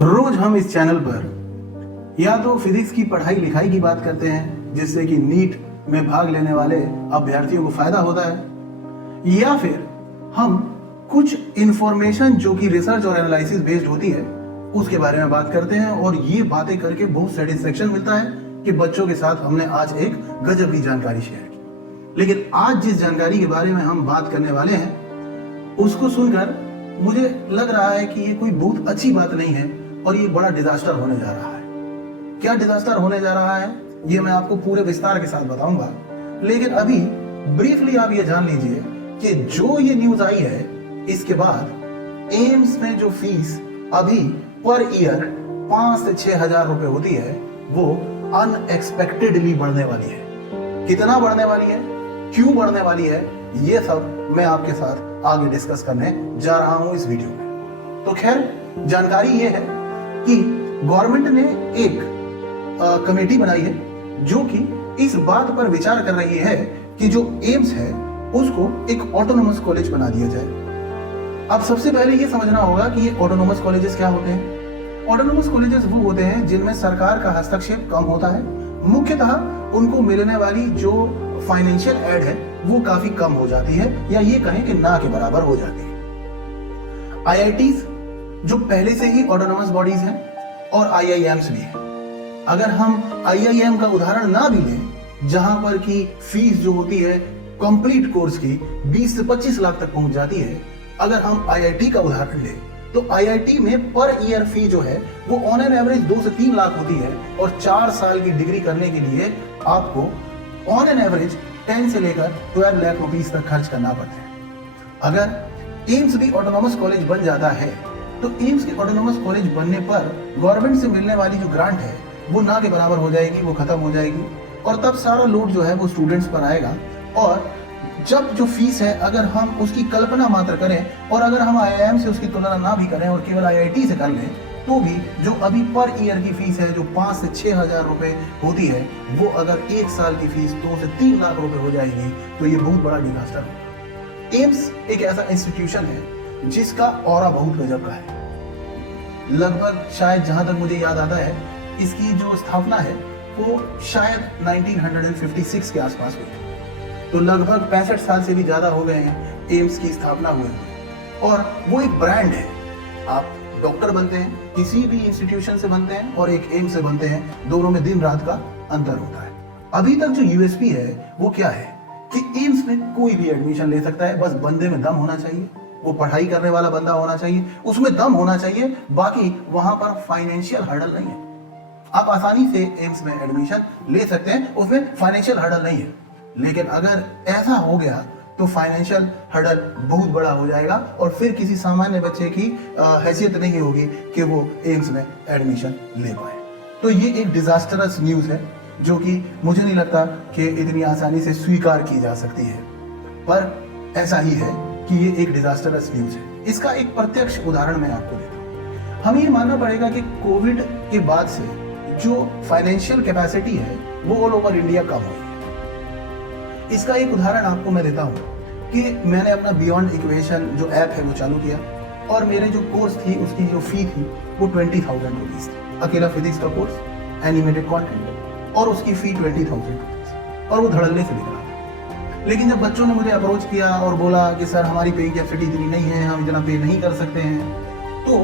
रोज हम इस चैनल पर या तो फिजिक्स की पढ़ाई लिखाई की बात करते हैं जिससे कि नीट में भाग लेने वाले अभ्यर्थियों को फायदा होता है, या फिर हम कुछ इंफॉर्मेशन जो कि रिसर्च और एनालिसिस बेस्ड होती है उसके बारे में बात करते हैं। और ये बातें करके बहुत सेटिस्फेक्शन मिलता है कि बच्चों के साथ हमने आज एक गजब की जानकारी शेयर की। लेकिन आज जिस जानकारी के बारे में हम बात करने वाले हैं उसको सुनकर मुझे लग रहा है कि ये कोई बहुत अच्छी बात नहीं है और ये बड़ा डिजास्टर होने जा रहा है। क्या डिजास्टर होने जा रहा है ये मैं आपको पूरे विस्तार के साथ बताऊंगा, लेकिन अभी ब्रीफली आप ये जान लीजिए कि जो ये न्यूज आई है इसके बाद एम्स में जो फीस अभी पर ईयर 5 से 6 हजार रुपए होती है वो अनएक्सपेक्टेडली बढ़ने वाली है। कितना बढ़ने वाली है, क्यों बढ़ने वाली है, ये सब मैं आपके साथ आगे डिस्कस करने जा रहा हूं इस वीडियो में। तो खैर जानकारी ये है कि गवर्नमेंट ने एक कमेटी बनाई है जो कि इस बात पर विचार कर रही है कि जो एम्स है उसको एक ऑटोनोमस कॉलेज बना दिया जाए। अब सबसे पहले ये समझना होगा कि ये ऑटोनोमस कॉलेजेस क्या होते हैं। ऑटोनोमस कॉलेजेस वो होते हैं जिनमें सरकार का हस्तक्षेप कम होता है, मुख्यतः उनको मिलने वाली जो फाइनेंशियल एड है वो काफी कम हो जाती है, या ये कहें कि ना के बराबर हो जाती है। आईआईटीज जो पहले से ही ऑटोनोमस बॉडीज हैं और आईआईएम्स भी हैं। अगर हम आईआईएम का उदाहरण ना भी लें जहां पर की फीस जो होती है कंप्लीट कोर्स की 20 से 25 लाख तक पहुंच जाती है, अगर हम आईआईटी का उदाहरण लें तो आईआईटी में पर ईयर फी जो है वो ऑन एन एवरेज 2 से 3 लाख होती है और 4 साल की डिग्री करने के लिए आपको ऑन एन एवरेज 10 से लेकर 12 लाख रुपीस तक खर्च करना पड़ता है। अगर एम्स भी ऑटोनोमस कॉलेज बन जाता है तो एम्स के ऑटोनोमस कॉलेज बनने पर गवर्नमेंट से मिलने वाली जो ग्रांट है वो ना के बराबर हो जाएगी, वो खत्म हो जाएगी और तब सारा लोड जो है वो स्टूडेंट्स पर आएगा। और जब जो फीस है अगर हम उसकी कल्पना मात्र करें और अगर हम आईआईएम से उसकी तुलना ना भी करें और केवल आईआईटी से कर लें तो भी जो अभी पर ईयर की फीस है जो 5 से 6 हजार रुपए होती है वो अगर 1 साल की फीस 2 से 3 लाख रुपए हो जाएगी तो ये बहुत बड़ा डिजास्टर होगा। एम्स एक ऐसा इंस्टीट्यूशन है जिसका ऑरा बहुत गजब का है। लगभग शायद जहां तक मुझे याद आता है इसकी जो स्थापना है वो शायद 1956 के आसपास हुई है, तो लगभग 65 साल से भी ज्यादा हो गए हैं एम्स की स्थापना हुए और वो एक ब्रांड है। आप डॉक्टर बनते हैं किसी भी इंस्टीट्यूशन से बनते हैं और एक एम्स से बनते हैं, दोनों में दिन रात का अंतर होता है। अभी तक जो यूएसपी है वो क्या है कि एम्स में कोई भी एडमिशन ले सकता है, बस बंदे में दम होना चाहिए, वो पढ़ाई करने वाला बंदा होना चाहिए, उसमें दम होना चाहिए, बाकी वहां पर फाइनेंशियल हर्डल नहीं है। आप आसानी से एम्स में एडमिशन ले सकते हैं, उसमें फाइनेंशियल हर्डल नहीं है। लेकिन अगर ऐसा हो गया तो फाइनेंशियल हर्डल बहुत बड़ा हो जाएगा और फिर किसी सामान्य बच्चे की हैसियत नहीं होगी कि वो एम्स में एडमिशन ले पाए। तो ये एक डिजास्टरस न्यूज है जो कि मुझे नहीं लगता कि इतनी आसानी से स्वीकार की जा सकती है, पर ऐसा ही है कि ये एक डिजास्टरस न्यूज है। इसका एक प्रत्यक्ष उदाहरण मैं आपको देता हूँ। हमें ये मानना पड़ेगा कि कोविड के बाद से जो फाइनेंशियल कैपेसिटी है वो ऑल ओवर इंडिया कम हुई है। इसका एक उदाहरण आपको मैं देता हूँ कि मैंने अपना बियॉन्ड इक्वेशन जो ऐप है वो चालू किया और मेरे जो कोर्स थी उसकी जो फी थी वो 20,000 रुपीज थी। अकेला फिजिक्स का कोर्स, एनिमेटेड कॉन्टेंट, और उसकी फी 20,000 रुपीज, और वो धड़ल्ले से निकला। लेकिन जब बच्चों ने मुझे अप्रोच किया और बोला कि सर हमारी पेइंग कैपेसिटी इतनी नहीं है, हम इतना पे नहीं कर सकते हैं, तो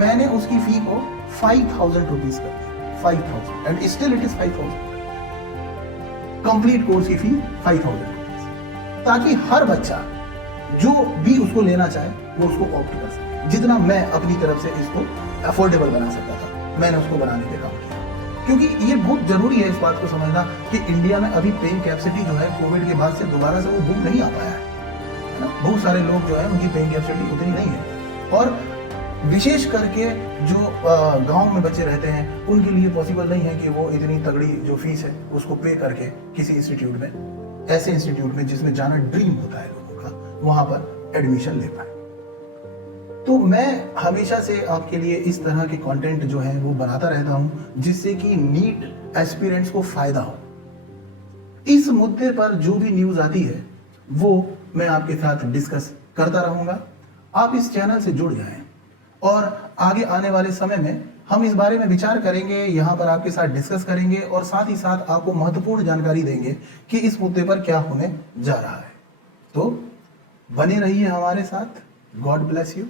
मैंने उसकी फी को 5,000 रुपीज कर दिया। 5,000 and still it is 5,000। Complete course की फी 5,000 रुपीज, ताकि हर बच्चा जो भी उसको लेना चाहे वो उसको ऑप्ट कर सके। जितना मैं अपनी तरफ से इसको अफोर्डेबल बना सकता था मैंने उसको बनाने पे काम किया, क्योंकि ये बहुत जरूरी है इस बात को समझना कि इंडिया में अभी पेइंग कैपेसिटी जो है कोविड के बाद से दोबारा से वो बूम नहीं आ पाया है ना। बहुत सारे लोग जो है उनकी पेइंग कैपेसिटी उतनी नहीं है और विशेष करके जो गांव में बच्चे रहते हैं उनके लिए पॉसिबल नहीं है कि वो इतनी तगड़ी जो फीस है उसको पे करके किसी इंस्टीट्यूट में, ऐसे इंस्टीट्यूट में जिसमें जाना ड्रीम होता है लोगों का, वहां पर एडमिशन ले पाए। तो मैं हमेशा से आपके लिए इस तरह के कंटेंट जो है वो बनाता रहता हूं जिससे कि नीट एस्पिरेंट्स को फायदा हो। इस मुद्दे पर जो भी न्यूज आती है वो मैं आपके साथ डिस्कस करता रहूंगा। आप इस चैनल से जुड़ जाएं और आगे आने वाले समय में हम इस बारे में विचार करेंगे, यहाँ पर आपके साथ डिस्कस करेंगे और साथ ही साथ आपको महत्वपूर्ण जानकारी देंगे कि इस मुद्दे पर क्या होने जा रहा है। तो बने रहिए हमारे साथ। God bless you.